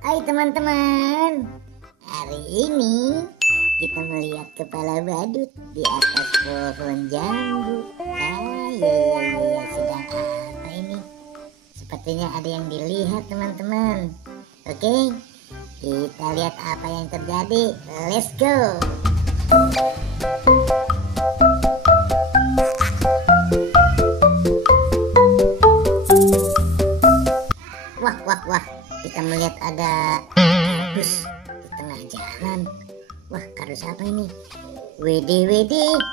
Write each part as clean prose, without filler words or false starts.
Hai teman-teman, hari ini kita melihat kepala badut di atas pohon jambu. Ya, sedang apa ini? Sepertinya ada yang dilihat teman-teman. Oke, kita lihat apa yang terjadi. Let's go. Wah, kita melihat ada kardus di tengah jalan. Wah, kardus apa ini? Wede,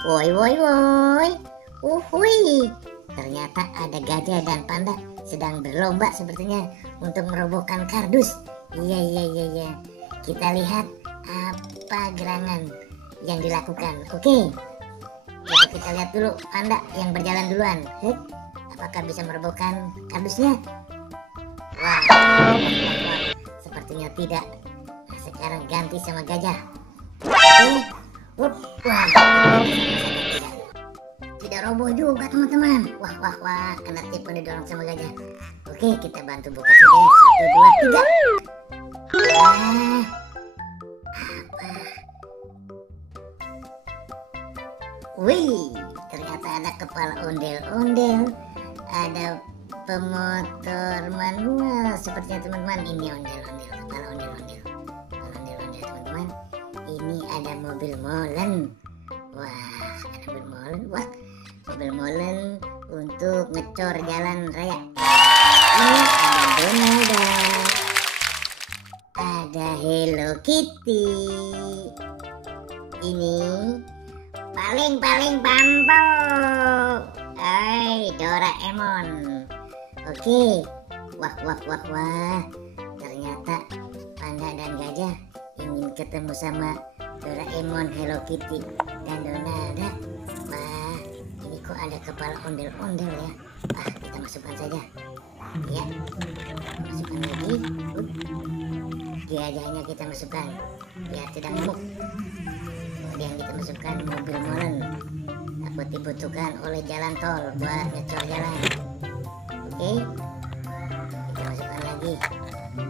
woi. Uhui. Ternyata ada gajah dan panda sedang berlomba sepertinya untuk merobohkan kardus. Iya. Kita lihat apa gerangan yang dilakukan. Oke. Coba kita lihat dulu panda yang berjalan duluan. Apakah bisa merobohkan kardusnya? Wah, sepertinya tidak. Nah, sekarang ganti sama gajah. Wah, tidak roboh juga teman-teman. Wah, kena tipu didorong sama gajah. Oke, kita bantu buka saja. 1, 2, 3. Wah, apa? Wih, ternyata ada kepala ondel-ondel. Ada pemotor manual sepertinya teman-teman. Ini ondel-ondel, kepala ondel-ondel teman-teman. Ini ada mobil molen. Wah, ada mobil molen untuk ngecor jalan raya. Ini ada Donald Duck, ada Hello Kitty. Ini paling pantau. Doraemon. Oke. Wah. Ternyata panda dan gajah ingin ketemu sama Doraemon, Hello Kitty, dan Donald Duck. Wah, ini kok ada kepala ondel-ondel ya. Kita masukkan saja. Ya. Masukkan lagi. Gajahnya kita masukkan biar tidak ngamuk. Kemudian kita masukkan mobil molen. Takut dibutuhkan oleh jalan tol buat ngecor jalan. Oke, kita masukkan lagi.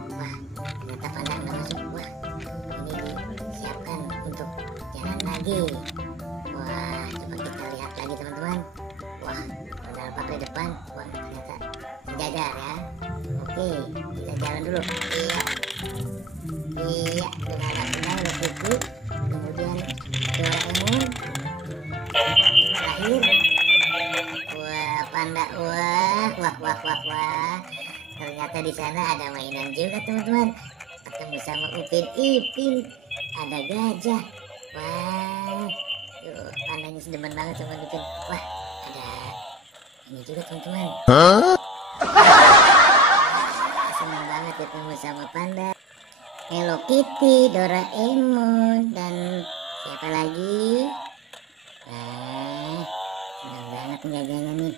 Wah, ternyata panda nggak masuk. Wah, ini disiapkan untuk jalan lagi. Wah, coba kita lihat lagi teman-teman. Wah, panda alpak di depan. Wah, ternyata sejajar ya. Oke, kita jalan dulu. Iya, dengan ada Kitty, kemudian Doraemon. Terakhir, wah panda, wah. Ternyata di sana ada mainan juga teman-teman. Ketemu sama Upin Ipin, ada gajah. Wah, pandanya sedemen banget sama Upin. Wah, ada ini juga teman-teman. Senang banget ketemu sama panda, Hello Kitty, Doraemon, dan siapa lagi? Nah, senang banget gajahnya nih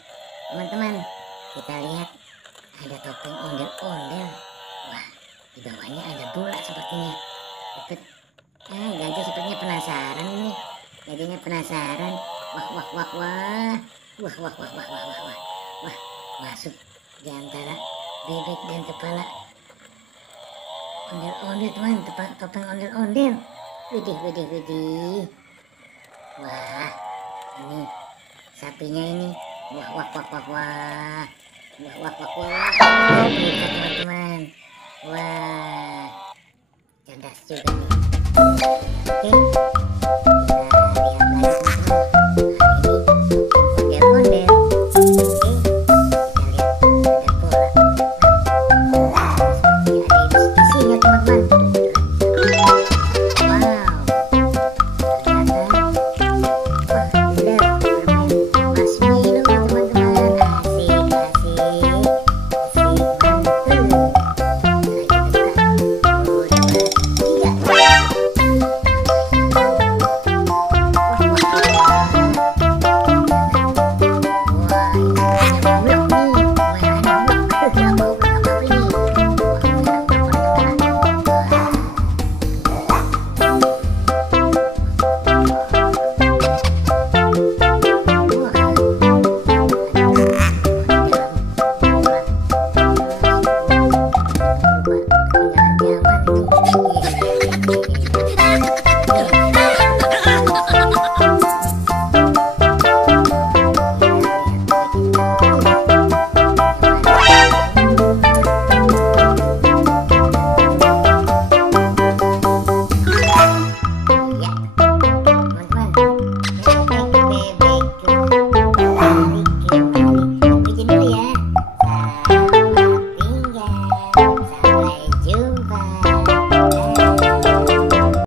teman-teman. Kita lihat ada topeng ondel-ondel. Wah, di bawahnya ada bola sepertinya. Gajah sepertinya penasaran ini. Gajahnya penasaran. Wah, masuk di antara bebek dan kepala ondel-ondel teman. Topeng ondel-ondel. Widih. Wah, ini sapinya ini. Wah. Teman-teman. Wah, cerdas juga nih.